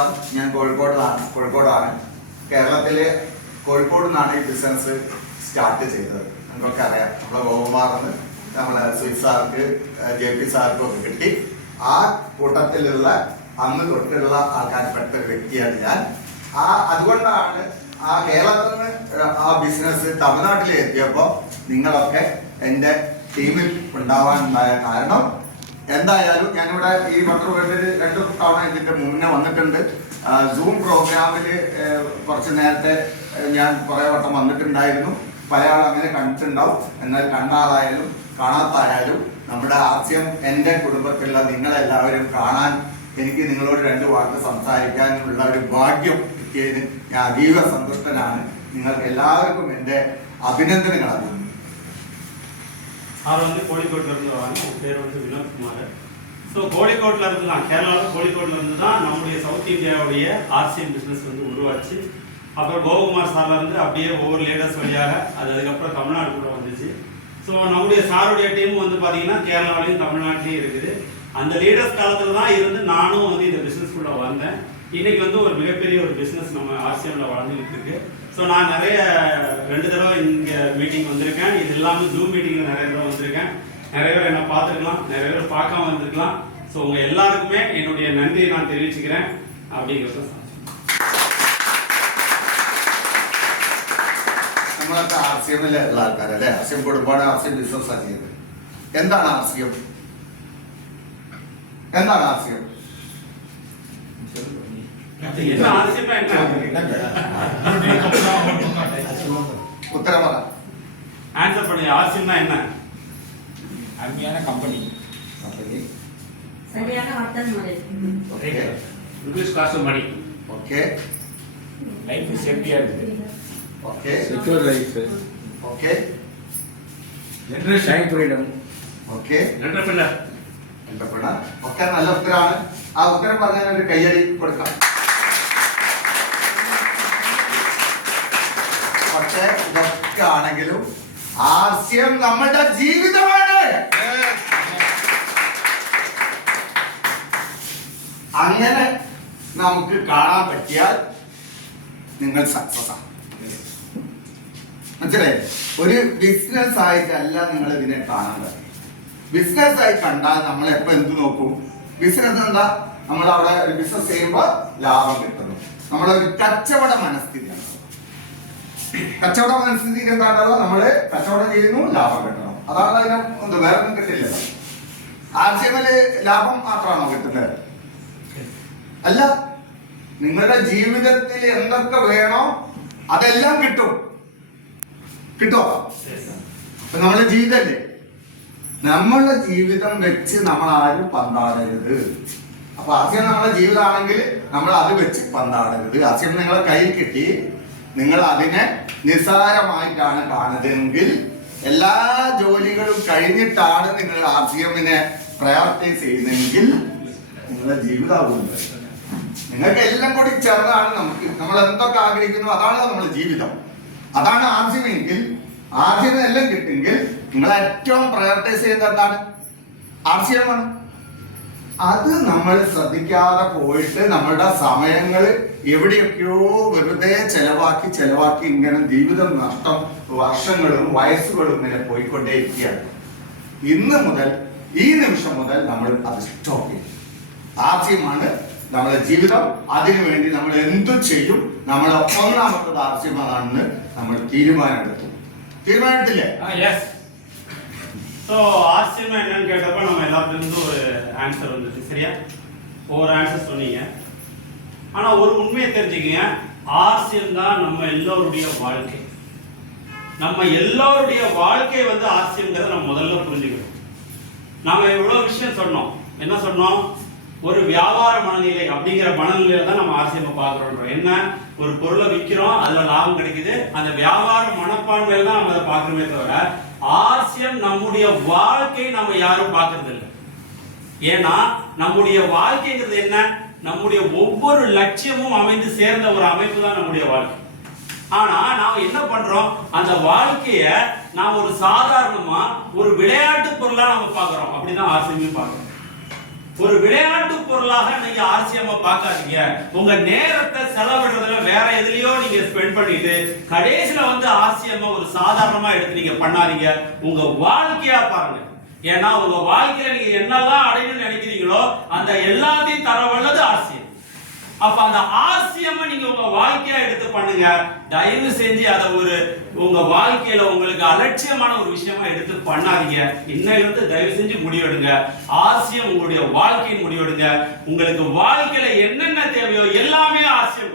Sir, ഞാൻ കോഴിക്കോടാണ്. കേരളത്തിലെ കോഴിക്കോട് നിന്നാണ് ഈ ബിസിനസ് സ്റ്റാർട്ട് ചെയ്തത്. നിങ്ങൾക്കൊക്കെ അറിയാം, നമ്മളെ ഗോകുമാറിന് നമ്മളെ സുജിത് സാർക്ക് JP സാർക്കും ഒക്കെ കിട്ടി. ആ കൂട്ടത്തിലുള്ള അന്ന് തൊട്ടുള്ള ആൾക്കാർപ്പെട്ട ഒരു വ്യക്തിയാണ് ഞാൻ. അതുകൊണ്ടാണ് ആ കേരളത്തിൽ നിന്ന് ആ ബിസിനസ് തമിഴ്നാട്ടിൽ എത്തിയപ്പോൾ നിങ്ങളൊക്കെ എൻ്റെ ടീമിൽ ഉണ്ടാവാനുണ്ടായ കാരണം. എന്തായാലും ഞാനിവിടെ ഈ പത്രവേണ്ടിൽ 2 തവണ ഇതിന്റെ മുന്നേ വന്നിട്ടുണ്ട്. സൂം പ്രോഗ്രാമിൽ കുറച്ച് നേരത്തെ ഞാൻ കുറേ വട്ടം വന്നിട്ടുണ്ടായിരുന്നു. പല ആളും അങ്ങനെ കണ്ടിട്ടുണ്ടാവും. എന്നാൽ കണ്ട ആളായാലും കാണാത്തായാലും നമ്മുടെ ആദ്യം എൻ്റെ കുടുംബത്തിലുള്ള നിങ്ങളെല്ലാവരും കാണാൻ എനിക്ക് നിങ്ങളോട് 2 വാക്ക് സംസാരിക്കാനുള്ള ഒരു ഭാഗ്യം കിട്ടിയതിന് ഞാൻ അതീവ സന്തുഷ്ടനാണ്. നിങ്ങൾക്ക് എല്ലാവർക്കും എൻ്റെ അഭിനന്ദനങ്ങൾ അറിയുന്നു. சார் வந்து கோழிக்கோட்டில் இருந்து வராங்க. உங்கள் பேர் வந்து வினோத்குமார். ஸோ கோழிக்கோட்டில் இருந்து தான், கேரளாவில் கோழிக்கோட்டில் இருந்து தான் நம்முடைய சவுத் இந்தியாவுடைய RCM பிஸ்னஸ் வந்து உருவாச்சு. அப்புறம் கோகுமார் சார்ல இருந்து அப்படியே ஒவ்வொரு லேடர்ஸ் வழியாக அதுக்கப்புறம் தமிழ்நாடு கூட வந்துச்சு. ஸோ நம்முடைய சாருடைய டீம் வந்து பார்த்தீங்கன்னா கேரளாவிலையும் தமிழ்நாட்டிலையும் இருக்குது. அந்த லீடர்ஸ் காலத்தில் தான் இருந்து நானும் வந்து இந்த பிஸ்னஸ்குள்ளே வந்தேன். இன்னைக்கு வந்து ஒரு மிகப்பெரிய ஒரு பிஸ்னஸ் நம்ம RCMல வளர்ந்துகிட்டு இருக்கு. ஸோ நான் நிறைய 2 தடவை இங்கே மீட்டிங் வந்திருக்கேன். இது இல்லாமல் ஜூம் மீட்டிங்கில் நிறைய தடவை வந்திருக்கேன். நிறைய பேர் என்னை பார்த்துருக்கலாம், நிறைய பேர் பார்க்காம வந்திருக்கலாம். ஸோ உங்கள் எல்லாருக்குமே என்னுடைய நன்றியை நான் தெரிவிச்சுக்கிறேன். அப்படிங்கிறத നമ്മളൊക്കെ RCMലെ ഉള്ള ആൾക്കാരല്ലേ? RCM ഒരുപാട് RCM ബിസിനസ്സാണ് ചെയ്തത്. എന്താണ് RCM? എന്താണ് RCM? உத்தரம் வர ஆன்சர் பண்ணுங்க. RCMனா என்ன? அருமையான கம்பெனி, சரியான வர்த்தக முறை. Okay. Reduce cost of money. Okay. Life சேஃப்டியா இருக்கு. Okay. Secure life. Okay. Time freedom. Okay. Entrepreneur. ഒക്കെ നല്ല ഉത്തരമാണ്. ആ ഉത്തരം പറഞ്ഞാൽ ഒരു കയ്യടി കൊടുക്കാം. പക്ഷെ ഇതൊക്കെ ആണെങ്കിലും RCM നമ്മുടെ ജീവിതമാണ്. അങ്ങനെ നമുക്ക് കാണാൻ പറ്റിയാൽ നിങ്ങൾ സക്സസ് ആണ്. മനസ്സിലായി? ഒരു ബിസിനസ് ആയിട്ടല്ല നിങ്ങൾ ഇതിനെ കാണേണ്ടത്. ബിസിനസ് ആയി കണ്ടാൽ നമ്മൾ എപ്പോൾ എന്ത് നോക്കും? ബിസിനസ് എന്താ? നമ്മൾ അവിടെ ഒരു ബിസിനസ് ചെയ്യുമ്പോൾ ലാഭം കിട്ടുന്നു. നമ്മളൊരു കച്ചവട മനസ്ഥിതിയാണ്. കച്ചവട മനസ്ഥിതി എന്താണല്ലോ? നമ്മള് കച്ചവടം ചെയ്യുന്നു, ലാഭം കിട്ടണം. അതാണ് അതിന് വേറെ ഒന്നും കിട്ടില്ലല്ലോ. RCMല് ലാഭം മാത്രമാണോ കിട്ടുന്നത്? അല്ല, നിങ്ങളുടെ ജീവിതത്തിൽ എന്തൊക്കെ വേണോ അതെല്ലാം കിട്ടും. കിട്ടോ? അപ്പൊ നമ്മളെ ജീവിതമല്ലേ? നമ്മളുടെ ജീവിതം വെച്ച് നമ്മൾ ആരും പന്താടരുത്. അപ്പൊ RCM നമ്മുടെ ജീവിതമാണെങ്കിൽ നമ്മൾ അത് വെച്ച് പന്താടരുത്. RCM നിങ്ങളെ കയ്യിൽ കിട്ടി, നിങ്ങൾ അതിനെ നിസ്സാരമായിട്ടാണ് കാണുന്നതെങ്കിൽ, എല്ലാ ജോലികളും കഴിഞ്ഞിട്ടാണ് നിങ്ങൾ RCMനെ പ്രയോറിറ്റൈസ് ചെയ്യുന്നതെങ്കിൽ നിങ്ങളുടെ ജീവിതമാകുന്നത്. നിങ്ങൾക്ക് എല്ലാം കൂടി ചേർന്നാണ് നമ്മൾ എന്തൊക്കെ ആഗ്രഹിക്കുന്നു അതാണ് നമ്മുടെ ജീവിതം. അതാണ് RCM എങ്കിൽ, RCM എല്ലാം കിട്ടുമെങ്കിൽ നിങ്ങൾ ഏറ്റവും പ്രയോറിറ്റൈസ് ചെയ്യുന്നത് എന്താണ്? RCM ആണ്. അത് നമ്മൾ ശ്രദ്ധിക്കാതെ പോയിട്ട് നമ്മളുടെ സമയങ്ങൾ എവിടെയൊക്കെയോ വെറുതെ ചെലവാക്കി ഇങ്ങനെ ജീവിതം നഷ്ടം, വർഷങ്ങളും വയസ്സുകളും ഇങ്ങനെ പോയിക്കൊണ്ടേയിരിക്കുകയാണ്. ഇന്ന് മുതൽ, ഈ നിമിഷം മുതൽ നമ്മൾ അത് സ്റ്റോപ്പ് ചെയ്യും. RCM ആണ് നമ്മുടെ ജീവിതം. അതിനുവേണ്ടി നമ്മൾ എന്തു ചെയ്യും? നമ്മളെ ഒന്നാമത്തത് RCM ആണെന്ന് നമ്മൾ തീരുമാനമെടുത്തു. തീരുമാനത്തില്ലേ? ஸோ RCM என்னன்னு கேட்டப்ப நம்ம எல்லாத்துலேருந்து ஒரு ஆன்சர் வந்துச்சு. சரியா? ஒவ்வொரு ஆன்சர் சொன்னீங்க. ஆனால் ஒரு உண்மையை தெரிஞ்சுக்கங்க, RCM தான் நம்ம எல்லோருடைய வாழ்க்கை. நம்ம எல்லோருடைய வாழ்க்கை வந்து RCMங்கிறத நம்ம முதல்ல புரிஞ்சுக்கணும். நாம இவ்வளோ விஷயம் சொன்னோம். என்ன சொன்னோம்? ஒரு வியாபார மனநிலை அப்படிங்கிற மனநிலையில தான் நம்ம RCM பார்க்குறோம். என்ன? ஒரு பொருளை விற்கிறோம், அதுல லாபம் கிடைக்குது. அந்த வியாபார மனப்பான்மையில தான் நம்ம அதை பார்க்கணுமே தவிர RCM நம்முடைய வாழ்க்கை நம்ம யாரும் பார்க்கறது இல்லை. ஏன்னா நம்முடைய வாழ்க்கைங்கிறது என்ன? நம்முடைய ஒவ்வொரு லட்சியமும் அமைந்து சேர்ந்த ஒரு அமைப்பு தான் நம்முடைய வாழ்க்கை. ஆனா நாம என்ன பண்றோம்? அந்த வாழ்க்கைய நாம் ஒரு சாதாரணமா ஒரு விளையாட்டு பொருளா நம்ம பார்க்கிறோம். அப்படிதான் RCM பார்க்கிறோம். ஒரு விளையாட்டு பொருளாக நீங்க ஆர்சிஎம் பார்க்காதீங்க. உங்க நேரத்தை செலவிடுறதுல வேற எதுலயோ நீங்க ஸ்பெண்ட் பண்ணிட்டு கடைசியில வந்து ஆர்சிஎம் ஒரு சாதாரணமா எடுத்து நீங்க பண்ணாதீங்க. உங்க வாழ்க்கையா பாருங்க. ஏன்னா உங்க வாழ்க்கையில நீங்க என்னெல்லாம் அடையணும்னு நினைக்கிறீங்களோ அந்த எல்லாத்தையும் தர வல்லது ஆர்சிஎம். அப்ப அந்த ஆர்சிஎம் நீங்க உங்க வாழ்க்கையா எடுத்து பண்ணுங்க. தயவு செஞ்சு அதை ஒரு உங்க வாழ்க்கையில உங்களுக்கு அலட்சியமான ஒரு விஷயமா எடுத்து பண்ணாதீங்க. இன்னையிலிருந்து தயவு செஞ்சு முடிவெடுங்க. ஆர்சிஎம் உங்களுடைய வாழ்க்கையின் முடிவெடுங்க. உங்களுக்கு வாழ்க்கையில என்னென்ன தேவையோ எல்லாமே ஆர்சிஎம்